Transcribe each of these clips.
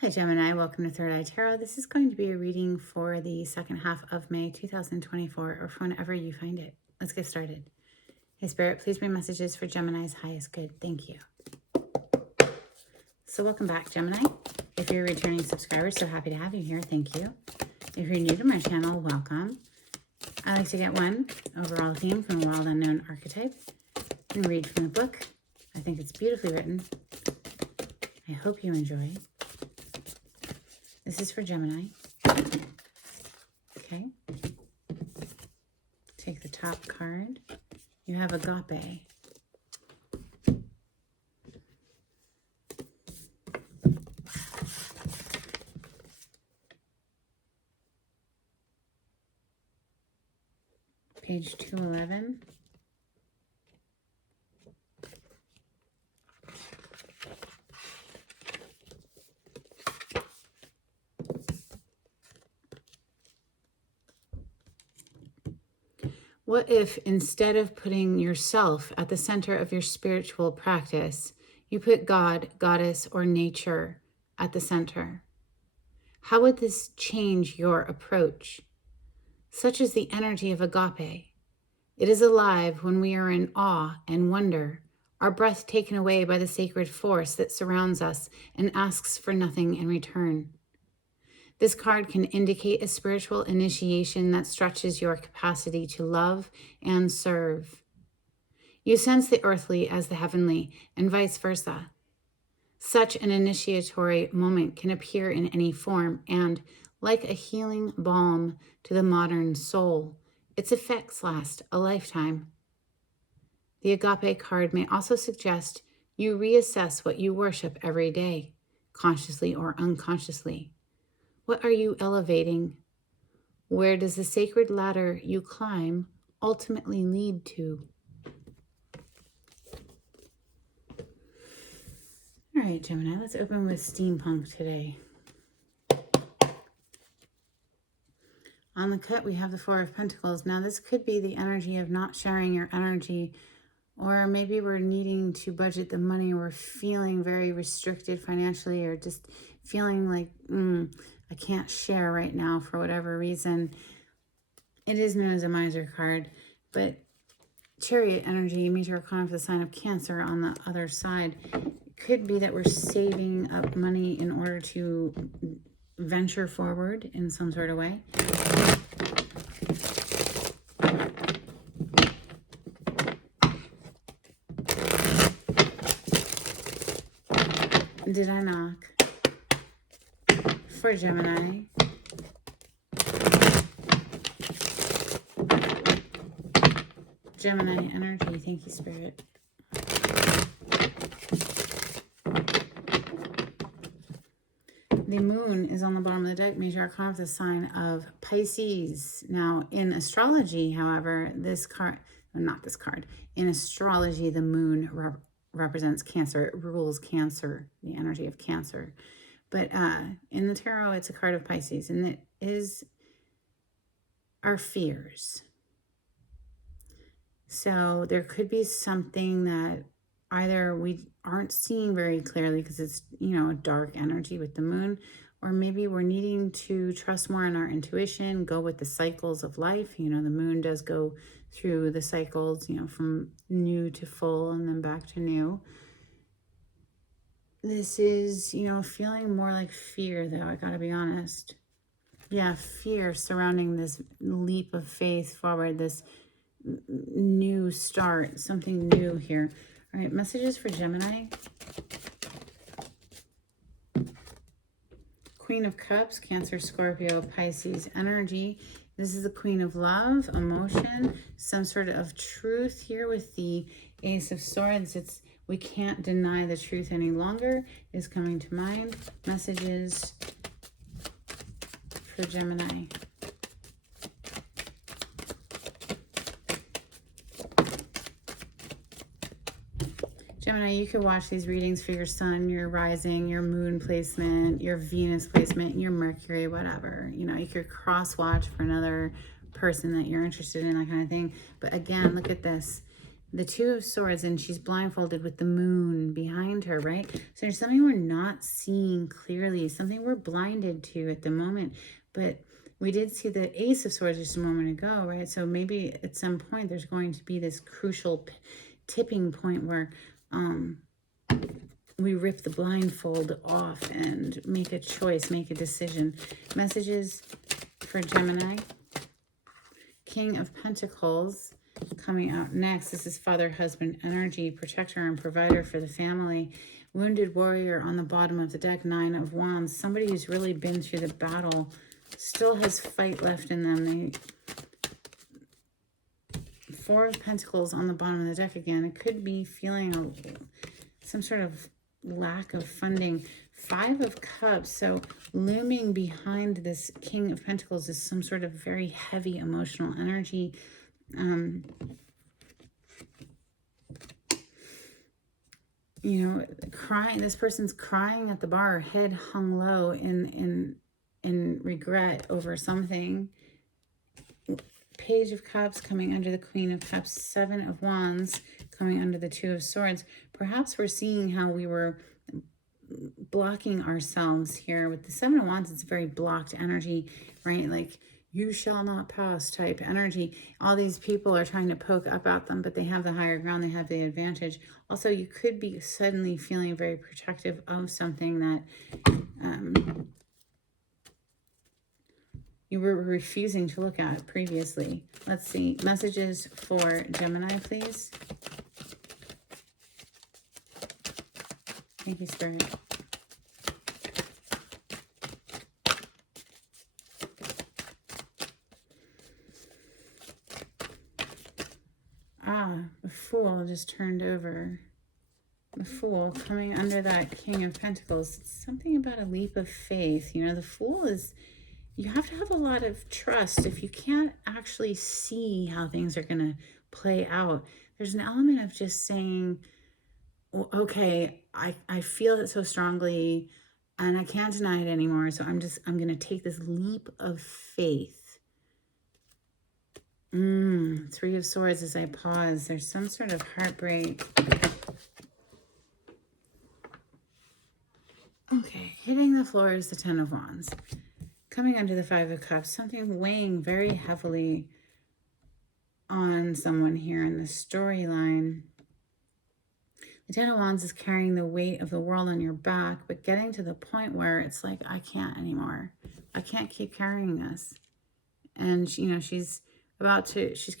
Hi Gemini, welcome to Third Eye Tarot. This is going to be a reading for the second half of May 2024, or for whenever you find it. Let's get started. Hey Spirit, please bring messages for Gemini's highest good. Thank you. So welcome back, Gemini. If you're a returning subscriber, so happy to have you here. Thank you. If you're new to my channel, welcome. I like to get one overall theme from a wild unknown archetype and read from the book. I think it's beautifully written. I hope you enjoy. This is for Gemini. Okay. Take the top card. You have Agape. Page 211. What if instead of putting yourself at the center of your spiritual practice, you put God, Goddess, or nature at the center? How would this change your approach? Such is the energy of Agape. It is alive when we are in awe and wonder, our breath taken away by the sacred force that surrounds us and asks for nothing in return. This card can indicate a spiritual initiation that stretches your capacity to love and serve. You sense the earthly as the heavenly, and vice versa. Such an initiatory moment can appear in any form, and, like a healing balm to the modern soul, its effects last a lifetime. The Agape card may also suggest you reassess what you worship every day, consciously or unconsciously. What are you elevating? Where does the sacred ladder you climb ultimately lead to? All right, Gemini, let's open with steampunk today. On the cut, we have the Four of Pentacles. Now, this could be the energy of not sharing your energy, or maybe we're needing to budget the money. We're feeling very restricted financially, or just feeling like, I can't share right now for whatever reason. It is known as a miser card, but Chariot energy, major arcana for the sign of Cancer on the other side. It could be that we're saving up money in order to venture forward in some sort of way. Did I knock? For Gemini. Gemini energy. Thank you, Spirit. The moon is on the bottom of the deck. Major arcana for the sign of Pisces. Now, in astrology, however, this card, not this card, in astrology, the moon represents Cancer. It rules Cancer, the energy of Cancer. But in the tarot, it's a card of Pisces, and it is our fears. So there could be something that either we aren't seeing very clearly because it's, a dark energy with the moon, or maybe we're needing to trust more in our intuition, go with the cycles of life. The moon does go through the cycles, from new to full and then back to new. This is, feeling more like fear, though, I gotta be honest. Yeah, fear surrounding this leap of faith forward, this new start, something new here. All right, messages for Gemini. Queen of Cups, Cancer, Scorpio, Pisces energy. This is the Queen of Love, emotion, some sort of truth here with the Ace of Swords. It's we can't deny the truth any longer is coming to mind. Messages for Gemini. Gemini, you could watch these readings for your sun, your rising, your moon placement, your Venus placement, your Mercury, whatever. You could cross watch for another person that you're interested in, that kind of thing. But again, look at this. the Two of Swords, and she's blindfolded with the moon behind her, right? So there's something we're not seeing clearly, something we're blinded to at the moment. But we did see the Ace of Swords just a moment ago, right? So maybe at some point there's going to be this crucial tipping point where we rip the blindfold off and make a choice, make a decision. Messages for Gemini. King of Pentacles coming out next. This is father, husband energy, protector and provider for the family. Wounded warrior on the bottom of the deck, 9 of Wands. Somebody who's really been through the battle, still has fight left in them. 4 of Pentacles on the bottom of the deck again. It could be feeling some sort of lack of funding. 5 of Cups. So looming behind this King of Pentacles is some sort of very heavy emotional energy. You know, crying. This person's crying at the bar, head hung low in regret over something. Page of Cups coming under the Queen of Cups. 7 of Wands coming under the 2 of Swords. Perhaps we're seeing how we were blocking ourselves here. With the 7 of Wands, it's very blocked energy, right? Like, you shall not pass type energy. All these people are trying to poke up at them, but they have the higher ground. They have the advantage. Also, you could be suddenly feeling very protective of something that you were refusing to look at previously. Let's see. Messages for Gemini, please. Thank you, Spirit. The Fool just turned over. The Fool coming under that King of Pentacles. It's something about a leap of faith. You know, the Fool is, you have to have a lot of trust. If you can't actually see how things are going to play out, there's an element of just saying, well, okay, I feel it so strongly and I can't deny it anymore. So I'm going to take this leap of faith. 3 of Swords as I pause. There's some sort of heartbreak. Okay, hitting the floor is the 10 of Wands. Coming under the 5 of Cups, something weighing very heavily on someone here in the storyline. The 10 of Wands is carrying the weight of the world on your back, but getting to the point where it's like, I can't anymore. I can't keep carrying this. And, you know, she's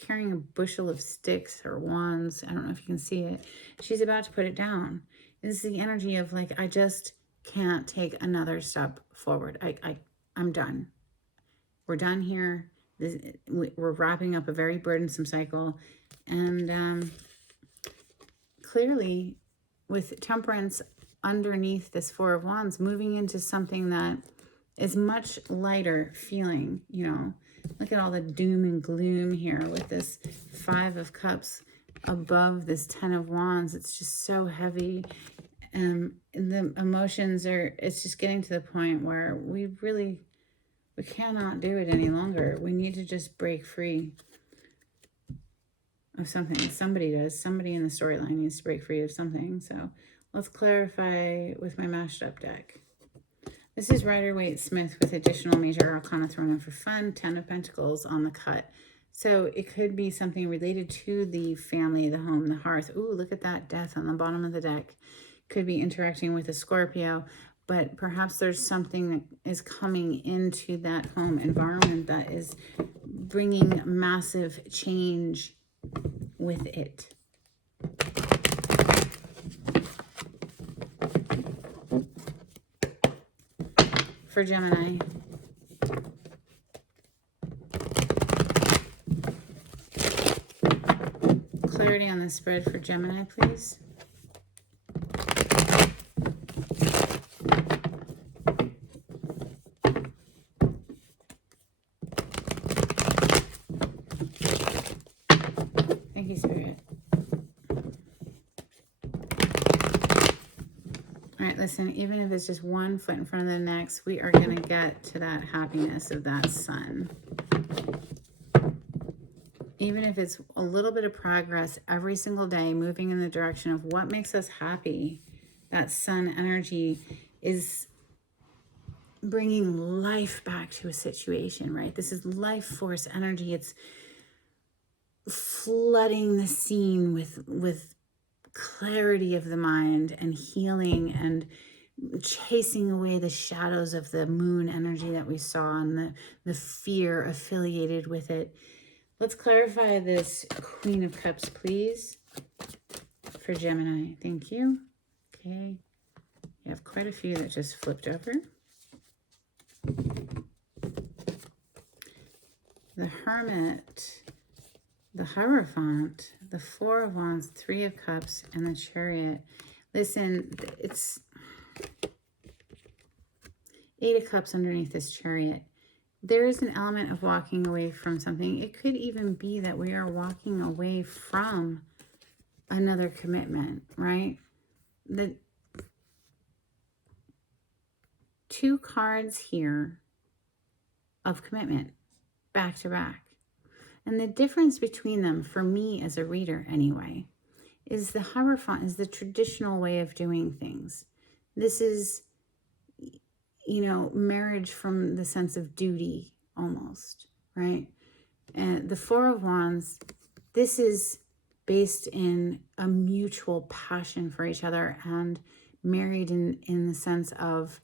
carrying a bushel of sticks or wands. I don't know if you can see it. She's about to put it down. This is the energy of like, I just can't take another step forward. I'm done. We're done here. We're wrapping up a very burdensome cycle. And clearly, with Temperance underneath this 4 of Wands, moving into something that is much lighter feeling, you know. Look at all the doom and gloom here with this 5 of Cups above this 10 of Wands. It's just so heavy. And the emotions are, it's just getting to the point where we cannot do it any longer. We need to just break free of something. Somebody does. Somebody in the storyline needs to break free of something. So let's clarify with my mashed up deck. This is Rider-Waite-Smith with additional major arcana thrown in for fun. 10 of Pentacles on the cut. So it could be something related to the family, the home, the hearth. Ooh, look at that Death on the bottom of the deck. Could be interacting with a Scorpio, but perhaps there's something that is coming into that home environment that is bringing massive change with it. For Gemini. Clarity on the spread for Gemini, please. Thank you, Spirit. All right, listen, even if it's just one foot in front of the next, we are going to get to that happiness of that sun. even if it's a little bit of progress every single day, moving in the direction of what makes us happy. That sun energy is bringing life back to a situation, right? This is life force energy. It's flooding the scene with clarity of the mind and healing and chasing away the shadows of the moon energy that we saw and the fear affiliated with it. Let's clarify this Queen of Cups, please, for Gemini. Thank you. Okay. You have quite a few that just flipped over. The Hermit, the Hierophant, the Four of Wands, Three of Cups, and the Chariot. Listen, it's Eight of Cups underneath this Chariot. There is an element of walking away from something. It could even be that we are walking away from another commitment, right? The two cards here of commitment, back to back. And the difference between them, for me as a reader anyway, is the Hierophant is the traditional way of doing things. This is, you know, marriage from the sense of duty almost, right? And the Four of Wands, this is based in a mutual passion for each other and married in the sense of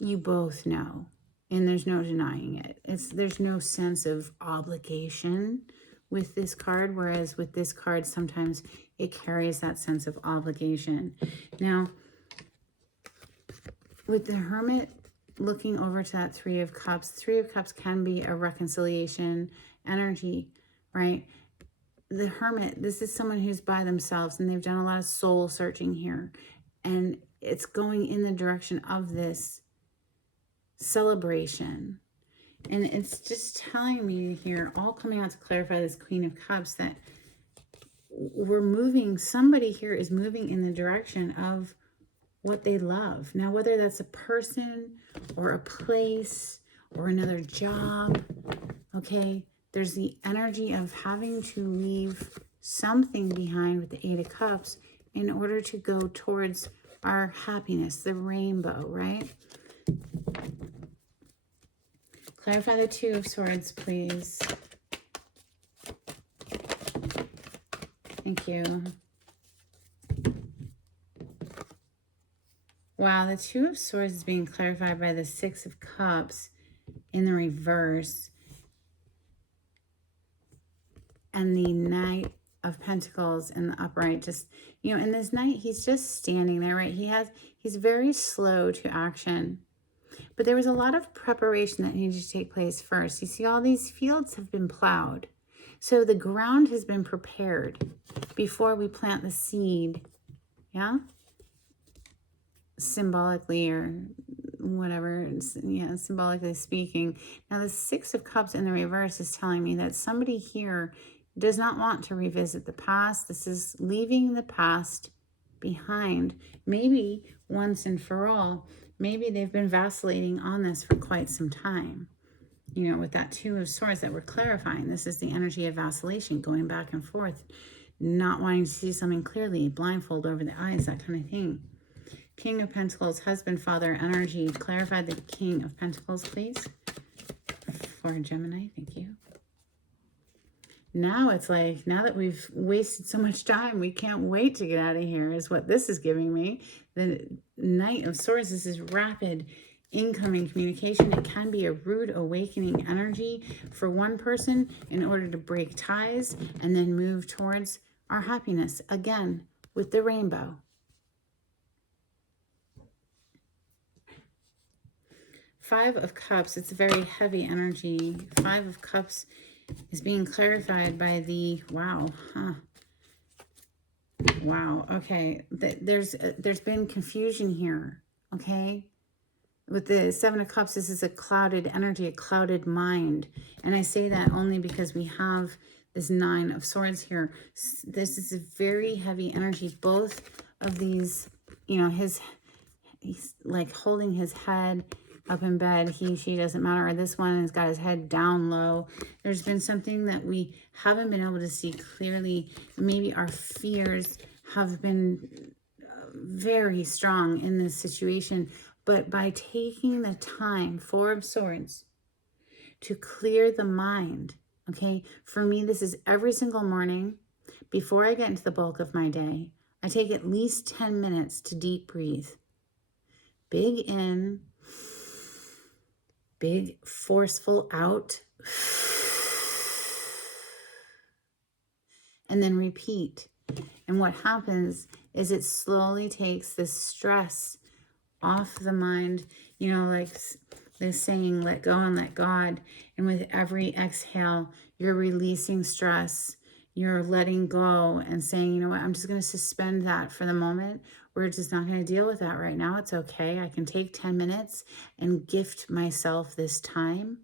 you both know and there's no denying it. There's no sense of obligation with this card, whereas with this card sometimes it carries that sense of obligation. Now, with the Hermit looking over to that Three of Cups can be a reconciliation energy, right? The Hermit, this is someone who's by themselves and they've done a lot of soul searching here, and it's going in the direction of this celebration. And it's just telling me here, all coming out to clarify this Queen of Cups, that we're moving, somebody here is moving in the direction of what they love. Now, whether that's a person or a place or another job, okay, there's the energy of having to leave something behind with the Eight of Cups in order to go towards our happiness, the rainbow, right? Clarify the Two of Swords, please. Thank you. Wow, the Two of Swords is being clarified by the Six of Cups in the reverse. And the Knight of Pentacles in the upright. Just, you know, in this Knight, he's just standing there, right? He's very slow to action. But there was a lot of preparation that needed to take place first. You see, all these fields have been plowed. So the ground has been prepared before we plant the seed. Yeah? Symbolically or whatever, yeah, symbolically speaking. Now, the Six of Cups in the reverse is telling me that somebody here does not want to revisit the past. This is leaving the past behind, maybe once and for all. Maybe they've been vacillating on this for quite some time. You know, with that Two of Swords that we're clarifying, this is the energy of vacillation, going back and forth, not wanting to see something clearly, blindfold over the eyes, that kind of thing. King of Pentacles, husband, father energy. Clarify the King of Pentacles, please, for Gemini. Thank you. Now it's like, now that we've wasted so much time, we can't wait to get out of here, is what this is giving me. The Knight of Swords, this is rapid incoming communication. It can be a rude awakening energy for one person in order to break ties and then move towards our happiness again with the rainbow. Five of Cups, it's a very heavy energy. Five of Cups is being clarified by the, wow, wow, okay. There's been confusion here, okay? With the Seven of Cups, this is a clouded energy, a clouded mind. And I say that only because we have this Nine of Swords here. This is a very heavy energy. Both of these, you know, he's like holding his head, up in bed. He, she, doesn't matter. Or this one has got his head down low. There's been something that we haven't been able to see clearly. Maybe our fears have been very strong in this situation. But by taking the time, Four of Swords, to clear the mind, okay? For me, this is every single morning before I get into the bulk of my day. I take at least 10 minutes to deep breathe. Big in, big forceful out, and then repeat. And what happens is it slowly takes this stress off the mind, you know, like this saying, let go and let God. And with every exhale, you're releasing stress. You're letting go and saying, you know what, I'm just going to suspend that for the moment. We're just not going to deal with that right now. It's okay. I can take 10 minutes and gift myself this time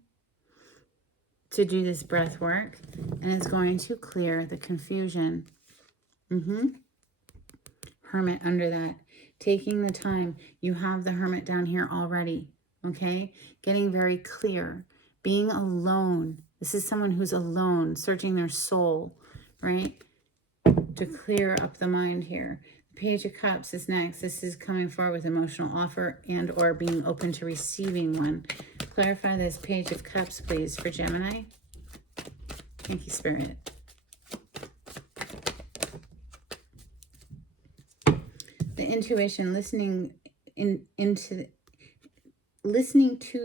to do this breath work. And it's going to clear the confusion. Hermit under that. Taking the time. You have the Hermit down here already. Okay? Getting very clear. Being alone. This is someone who's alone, searching their soul, right? To clear up the mind here. The Page of Cups is next. This is coming forward with emotional offer and or being open to receiving one. Clarify this Page of Cups, please, for Gemini. Thank you, Spirit. The intuition, listening to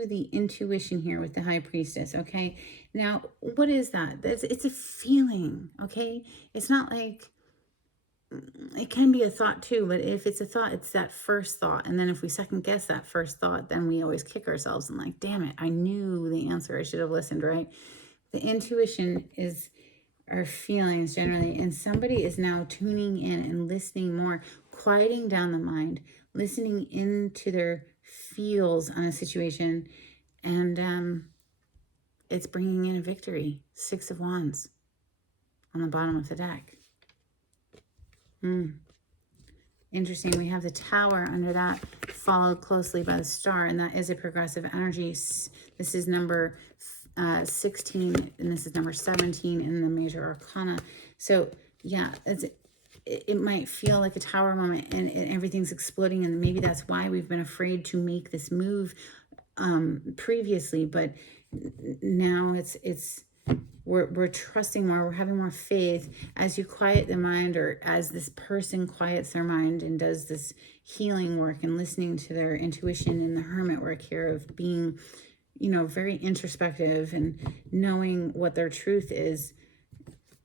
the intuition here with the High Priestess, okay? Now, what is that? It's a feeling, okay? It's not like, it can be a thought too, but if it's a thought, it's that first thought. And then if we second guess that first thought, then we always kick ourselves and like, damn it, I knew the answer. I should have listened, right? The intuition is our feelings generally, and somebody is now tuning in and listening more, quieting down the mind, listening into their feels on a situation, and it's bringing in a victory. Six of Wands on the bottom of the deck. Interesting. We have the Tower under that, followed closely by the Star, and that is a progressive energy. This is number 16, and this is number 17 in the Major Arcana. So yeah, it might feel like a Tower moment, and everything's exploding, and maybe that's why we've been afraid to make this move previously, but now we're trusting more, we're having more faith as you quiet the mind, or as this person quiets their mind and does this healing work and listening to their intuition, and the Hermit work here of being, you know, very introspective and knowing what their truth is.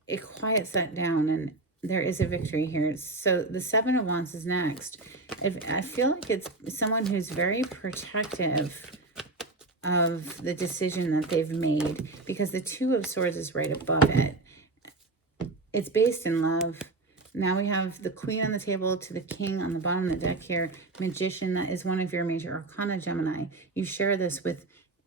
It quiets that down, and there is a victory here. So the Seven of Wands is next. I feel like it's someone who's very protective of the decision that they've made, because the Two of Swords is right above it. It's based in love. Now we have the Queen on the table to the King on the bottom of the deck here. Magician, that is one of your major arcana, Gemini. You share this with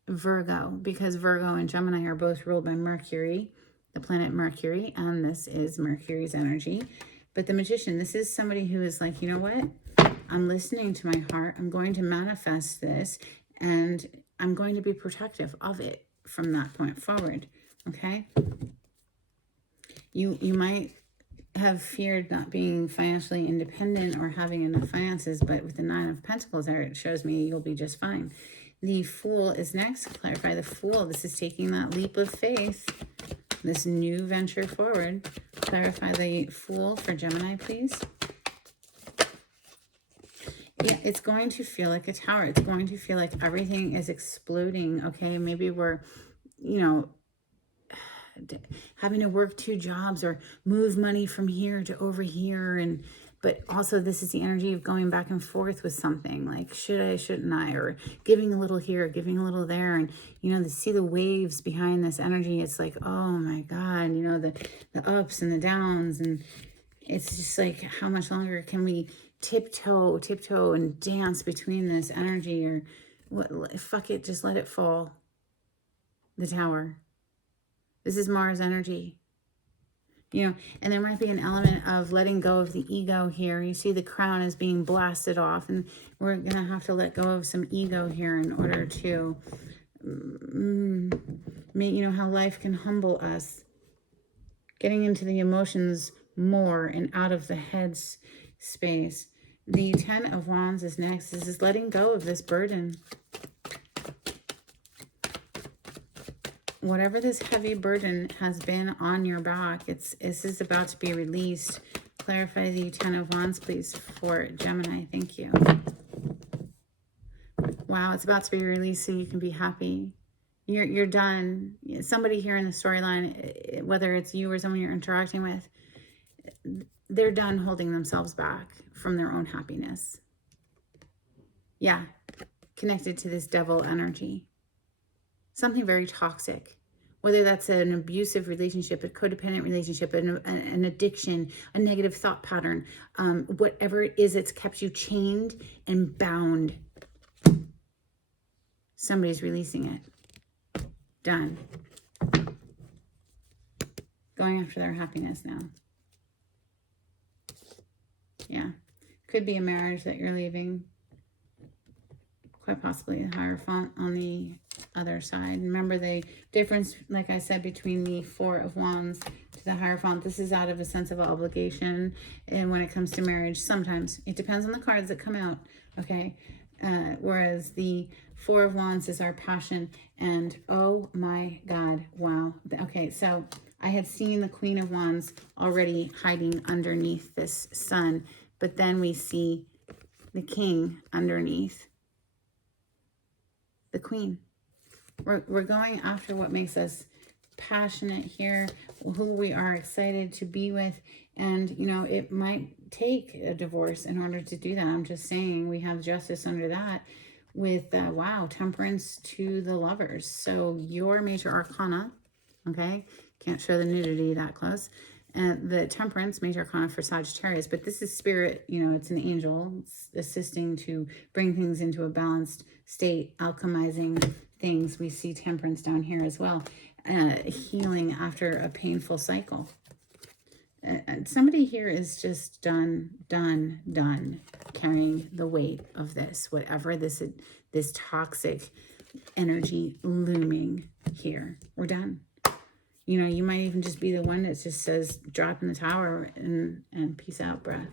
Virgo, because Virgo and Gemini are both ruled by Mercury, the planet Mercury, and this is Mercury's energy. But the Magician, this is somebody who is like, you know what? I'm listening to my heart. I'm going to manifest this, and I'm going to be protective of it from that point forward, okay? You might have feared not being financially independent or having enough finances, but with the Nine of Pentacles there, it shows me you'll be just fine. The Fool is next. Clarify the Fool. This is taking that leap of faith, this new venture forward. Clarify the Fool for Gemini, please. Yeah, it's going to feel like a tower. It's going to feel like everything is exploding, okay? Maybe we're, you know, having to work 2 jobs or move money from here to over here, but also this is the energy of going back and forth with something, like should I, shouldn't I, or giving a little here, giving a little there, and you know, to see the waves behind this energy, it's like, oh my God, you know, the ups and the downs, and it's just like, how much longer can we tiptoe and dance between this energy, or what? Fuck it, just let it fall. The Tower. This is Mars energy. You know, and there might be an element of letting go of the ego here. You see the crown is being blasted off, and we're going to have to let go of some ego here in order to, you know, how life can humble us. Getting into the emotions more and out of the head's space. The 10 of Wands is next. This is letting go of this burden. Whatever this heavy burden has been on your back, this is about to be released. Clarify the 10 of Wands, please, for Gemini. Thank you. Wow, it's about to be released so you can be happy. You're done. Somebody here in the storyline, whether it's you or someone you're interacting with, they're done holding themselves back from their own happiness. Yeah, connected to this devil energy. Something very toxic, whether that's an abusive relationship, a codependent relationship, an addiction, a negative thought pattern, whatever it is that's kept you chained and bound. Somebody's releasing it. Done. Going after their happiness now. Yeah. Could be a marriage that you're leaving. Quite possibly the Hierophant on the other side. Remember the difference, like I said, between the 4 of Wands to the Hierophant. This is out of a sense of obligation. And when it comes to marriage, sometimes it depends on the cards that come out. Okay. Whereas the 4 of Wands is our passion. And oh my God, wow. Okay, so I had seen the Queen of Wands already hiding underneath this sun. But then we see the King underneath the Queen. We're going after what makes us passionate here, who we are excited to be with. And, you know, it might take a divorce in order to do that. I'm just saying we have justice under that with, wow, Temperance to the Lovers. So your major arcana, okay, can't show the nudity that close. The Temperance, major arcana for Sagittarius, but this is spirit, you know, it's an angel. It's assisting to bring things into a balanced state, alchemizing things. We see Temperance down here as well. Healing after a painful cycle. Somebody here is just done carrying the weight of this, whatever this toxic energy looming here. We're done. You know, you might even just be the one that just says, drop in the tower and peace out, bruh.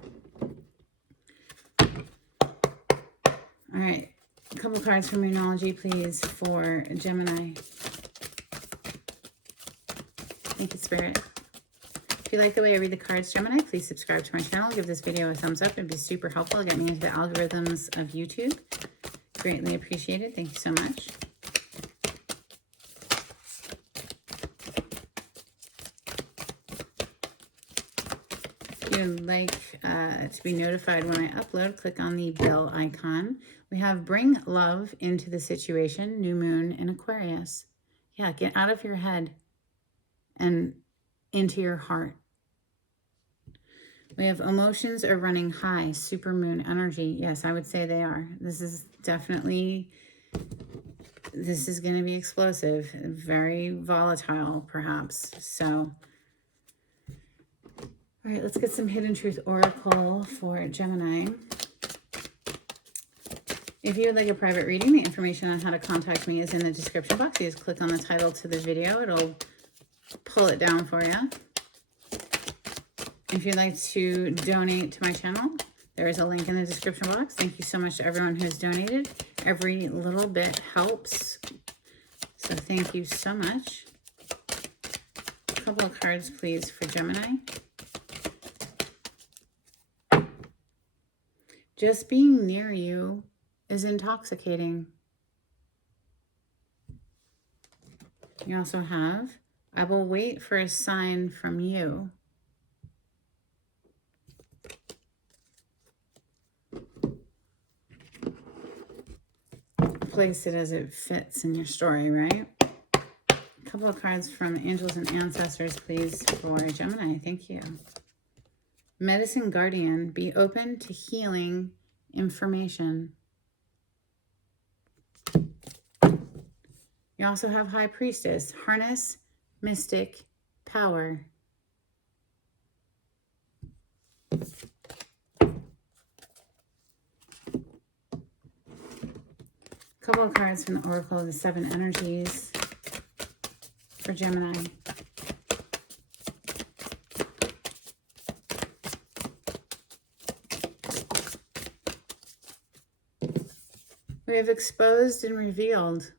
All right. A couple cards from Moonology, please, for Gemini. Thank you, Spirit. If you like the way I read the cards, Gemini, please subscribe to my channel. Give this video a thumbs up. It'd be super helpful. Get me into the algorithms of YouTube. Greatly appreciated. Thank you so much. If you'd like to be notified when I upload, click on the bell icon. We have bring love into the situation, new moon in Aquarius. Yeah, get out of your head and into your heart. We have emotions are running high, super moon energy. Yes, I would say they are. This is definitely, this is going to be explosive, very volatile perhaps. So, all right, let's get some Hidden Truth Oracle for Gemini. If you would like a private reading, the information on how to contact me is in the description box. You just click on the title to the video. It'll pull it down for you. If you'd like to donate to my channel, there is a link in the description box. Thank you so much to everyone who has donated. Every little bit helps. So thank you so much. A couple of cards, please, for Gemini. Just being near you is intoxicating. You also have, I will wait for a sign from you. Place it as it fits in your story, right? A couple of cards from Angels and Ancestors, please, for Gemini. Thank you. Medicine Guardian, be open to healing information. You also have High Priestess, harness mystic power. couple of cards from the Oracle of the Seven Energies for Gemini. We have exposed and revealed.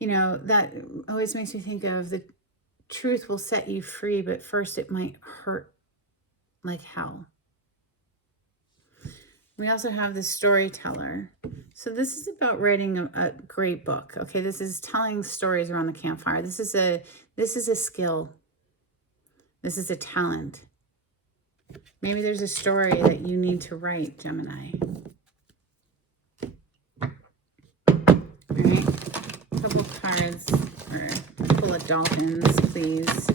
You know, that always makes me think of the truth will set you free, but first it might hurt like hell. We also have the storyteller. So this is about writing a great book. Okay, this is telling stories around the campfire. This is a skill. This is a talent. Maybe there's a story that you need to write, Gemini. All right, a couple cards, or a couple of dolphins, please,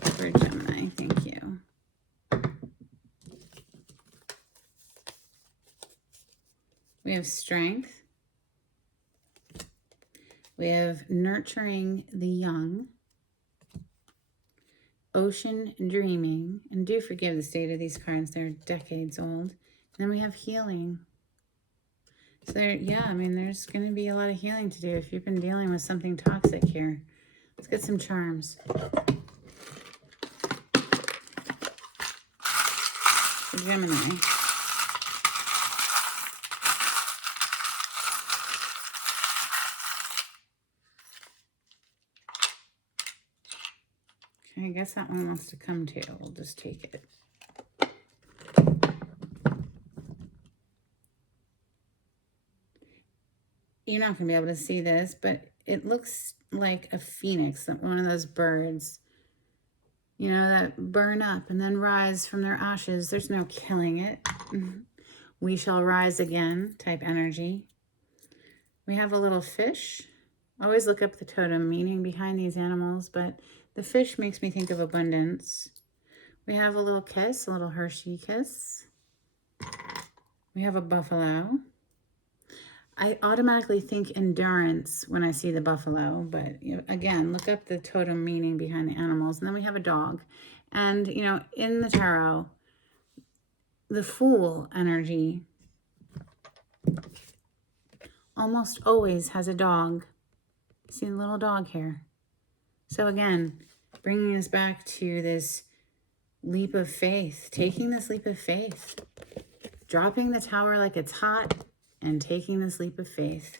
for Gemini. Thank you. We have strength. We have nurturing the young. Ocean dreaming. And do forgive the state of these cards. They're decades old. And then we have healing. So there, yeah, I mean, there's going to be a lot of healing to do if you've been dealing with something toxic here. Let's get some charms. For Gemini. I guess that one wants to come too. We'll just take it. You're not going to be able to see this, but it looks like a phoenix, one of those birds, you know, that burn up and then rise from their ashes. There's no killing it. We shall rise again type energy. We have a little fish. Always look up the totem meaning behind these animals, but the fish makes me think of abundance. We have a little kiss, a little Hershey kiss. We have a buffalo. I automatically think endurance when I see the buffalo, but you know, again, look up the totem meaning behind the animals. And then we have a dog. And, you know, in the tarot, the Fool energy almost always has a dog. See the little dog here? So again, bringing us back to this leap of faith, taking this leap of faith, dropping the tower like it's hot and taking this leap of faith.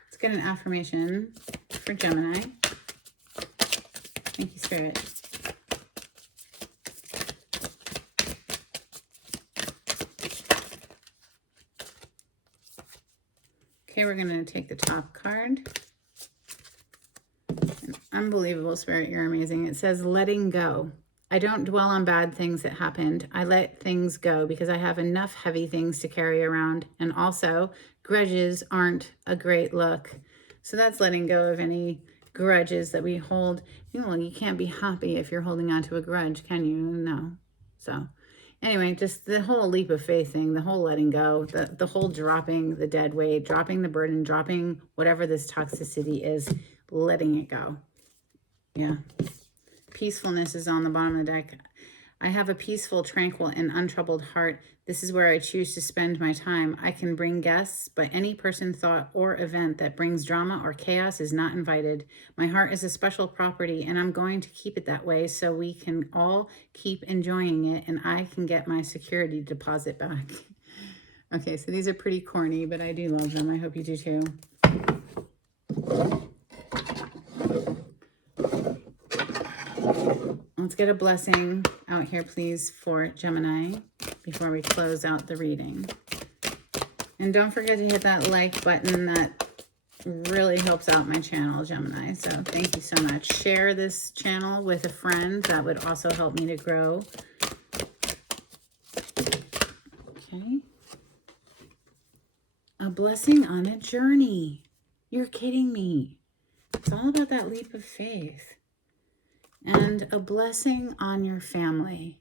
Let's get an affirmation for Gemini. Thank you, Spirit. Okay, we're going to take the top card. Unbelievable, Spirit, you're amazing. It says, letting go. I don't dwell on bad things that happened. I let things go because I have enough heavy things to carry around. And also, grudges aren't a great look. So that's letting go of any grudges that we hold. You know, you can't be happy if you're holding on to a grudge, can you? No. So anyway, just the whole leap of faith thing, the whole letting go, the whole dropping the dead weight, dropping the burden, dropping whatever this toxicity is, letting it go. Yeah. Peacefulness is on the bottom of the deck. I have a peaceful, tranquil, and untroubled heart. This is where I choose to spend my time. I can bring guests, but any person, thought, or event that brings drama or chaos is not invited. My heart is a special property, and I'm going to keep it that way so we can all keep enjoying it, and I can get my security deposit back. Okay, so these are pretty corny, but I do love them. I hope you do too. Let's get a blessing out here, please, for Gemini before we close out the reading. And don't forget to hit that like button. That really helps out my channel, Gemini. So thank you so much. Share this channel with a friend. That would also help me to grow. Okay. A blessing on a journey. You're kidding me. It's all about that leap of faith. And a blessing on your family.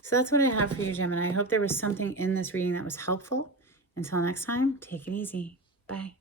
So that's what I have for you, Gemini. I hope there was something in this reading that was helpful. Until next time, take it easy. Bye.